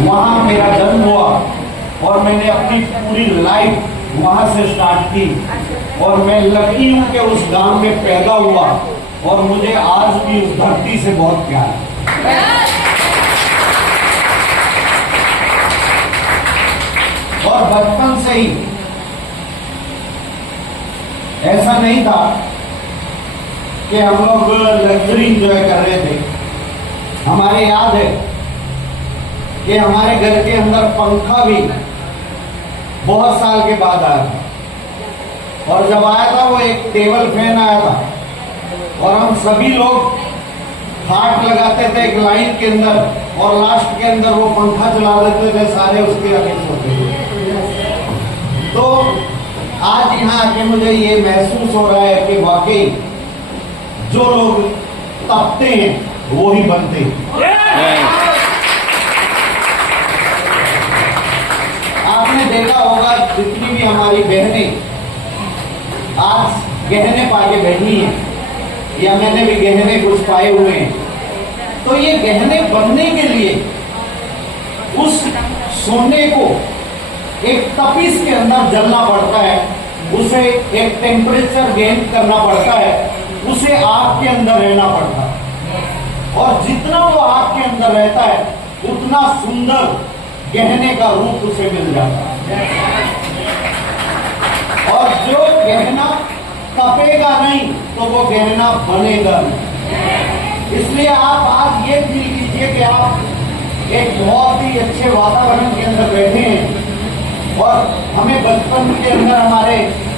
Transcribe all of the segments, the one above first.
वहां मेरा जन्म हुआ और मैंने अपनी पूरी लाइफ वहां से स्टार्ट की और मैं लकी हूं कि उस गांव में पैदा हुआ और मुझे आज भी उस धरती से बहुत प्यार है। और बचपन से ही ऐसा नहीं था कि हम लोग लग्जरी एंजॉय कर रहे थे। हमारे याद है कि हमारे घर के अंदर पंखा भी बहुत साल के बाद आया था और जब आया था वो एक टेबल फैन आया था और हम सभी लोग हाथ लगाते थे एक लाइन के अंदर और लास्ट के अंदर वो पंखा चला देते थे, सारे उसके आगे सोते थे। तो आज यहाँ आके मुझे ये महसूस हो रहा है कि वाकई जो लोग तपते हैं वो ही बनते हैं। आपने देखा होगा जितनी भी हमारी बहनें आज गहने पाके बैठी हैं या मैंने भी गहने कुछ पाए हुए हैं, तो ये गहने बनने के लिए उस सोने को एक तपिश के अंदर जलना पड़ता है, उसे एक टेम्परेचर गेन करना पड़ता है, उसे आग के अंदर रहना पड़ता है और जितना वो आग के अंदर रहता है उतना सुंदर गहने का रूप उसे मिल जाता है। और जो गहना तपेगा नहीं तो वो गहना बनेगा नहीं। इसलिए आप आज ये फील कीजिए कि आप एक बहुत ही अच्छे वातावरण के अंदर बैठे हैं। और हमें बचपन के अंदर हमारे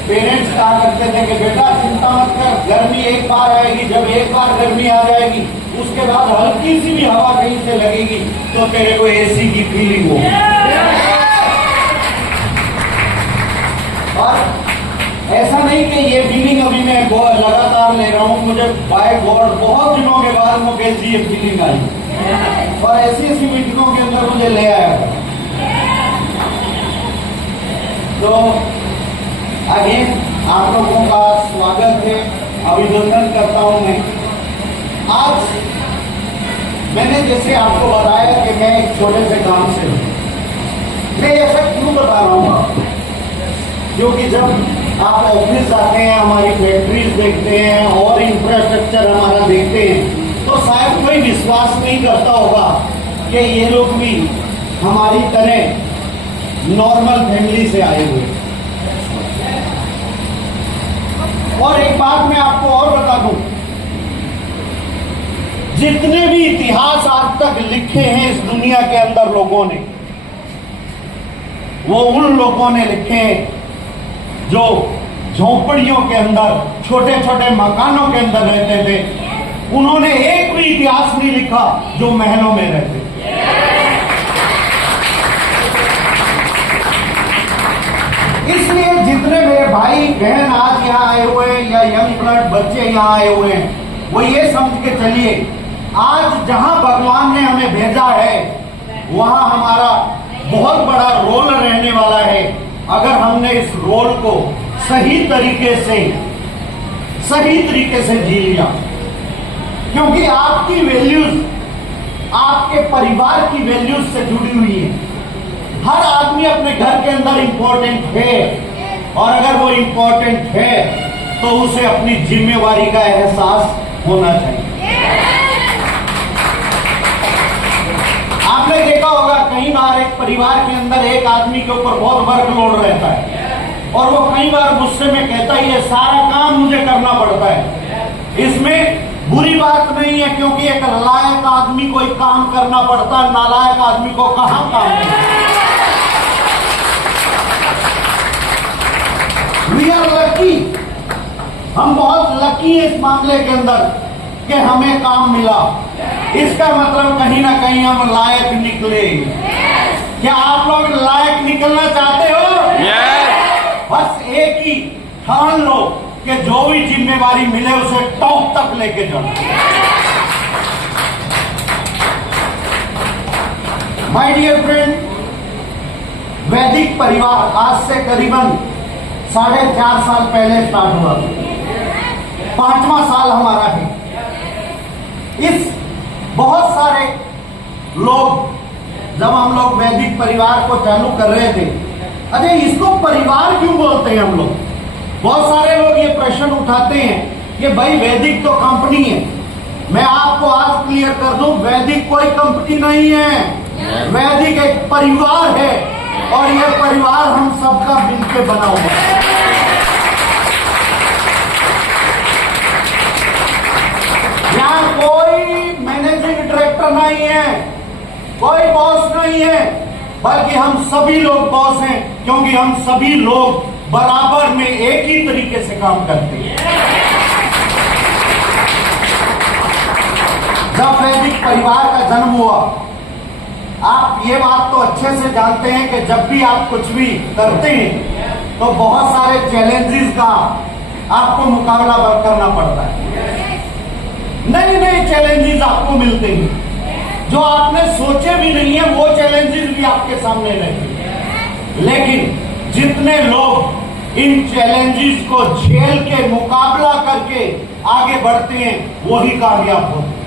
पेरेंट्स कहा करते थे कि बेटा चिंता मत कर, गर्मी एक बार आएगी, जब एक बार गर्मी आ जाएगी उसके बाद हल्की सी भी हवा कहीं से लगेगी तो तेरे को एसी की फीलिंग होगी। और ऐसा नहीं कि ये फीलिंग अभी मैं लगातार ले रहा हूँ, मुझे बाय गॉड बहुत दिनों के बाद मुझे ये फीलिंग आई और ऐसी ऐसी मीटिंगों के अंदर मुझे ले आया। तो अगेन आप लोगों का स्वागत है, अभिनंदन करता हूं मैं। आज मैंने जैसे आपको बताया कि मैं एक छोटे से गांव से हूं। मैं ऐसा क्यों बता रहा हूं? क्योंकि जब आप ऑफिस आते हैं, हमारी फैक्ट्रीज देखते हैं और इंफ्रास्ट्रक्चर हमारा देखते हैं तो शायद कोई विश्वास नहीं करता होगा कि ये लोग भी हमारी तरह नॉर्मल फैमिली से आए हुए। और एक बात मैं आपको और बता दूं, जितने भी इतिहास आज तक लिखे हैं इस दुनिया के अंदर लोगों ने, वो उन लोगों ने लिखे हैं जो झोपड़ियों के अंदर छोटे छोटे मकानों के अंदर रहते थे। उन्होंने एक भी इतिहास नहीं लिखा जो महलों में रहते। इसलिए जितने मेरे भाई बहन आज यहाँ आए हुए हैं या यंग ब्लड बच्चे यहाँ आए हुए हैं, वो ये समझ के चलिए आज जहां भगवान ने हमें भेजा है वहां हमारा बहुत बड़ा रोल रहने वाला है अगर हमने इस रोल को सही तरीके से जी लिया। क्योंकि आपकी वैल्यूज आपके परिवार की वैल्यूज से जुड़ी हुई है। हर आदमी अपने घर के अंदर इंपॉर्टेंट है और अगर वो इंपॉर्टेंट है तो उसे अपनी जिम्मेवारी का एहसास होना चाहिए। आपने देखा होगा कई बार एक परिवार के अंदर एक आदमी के ऊपर बहुत वर्कलोड रहता है और वो कई बार गुस्से में कहता ही है सारा काम मुझे करना पड़ता है। इसमें बुरी बात नहीं है क्योंकि एक लायक आदमी को एक काम करना पड़ता है, नालायक आदमी को कहां काम नहीं। वी आर लकी, हम बहुत लकी हैं इस मामले के अंदर कि हमें काम मिला। इसका मतलब कहीं ना कहीं हम लायक निकले। क्या आप लोग लायक निकलना चाहते हो? बस एक ही ठान लो कि जो भी जिम्मेवारी मिले उसे टॉप तक लेके जाओ। माय डियर फ्रेंड, वैदिक परिवार आज से करीबन 4.5 साल पहले स्टार्ट हुआ। 5वां साल हमारा है। इस बहुत सारे लोग जब हम लोग लोग वैदिक परिवार को चालू कर रहे थे। अरे इसको परिवार क्यों बोलते हैं हम लोग? बहुत सारे लोग ये प्रश्न उठाते हैं कि भाई वैदिक तो कंपनी है। मैं आपको आज क्लियर कर दूं, वैदिक कोई कंपनी नहीं है, वैदिक एक परिवार है और ये परिवार हम सबका मिलकर बना हुआ है। यहाँ कोई मैनेजिंग डायरेक्टर नहीं है, कोई बॉस नहीं है, बल्कि हम सभी लोग बॉस हैं, क्योंकि हम सभी लोग बराबर में एक ही तरीके से काम करते हैं। जब वैदिक परिवार का जन्म हुआ, आप ये बात तो अच्छे से जानते हैं कि जब भी आप कुछ भी करते हैं तो बहुत सारे चैलेंजेस का आपको मुकाबला करना पड़ता है। नए नए चैलेंजेस आपको मिलते हैं, जो आपने सोचे भी नहीं है वो चैलेंजेस भी आपके सामने रहते। लेकिन जितने लोग इन चैलेंजेस को झेल के मुकाबला करके आगे बढ़ते हैं, वही कामयाब होते हैं।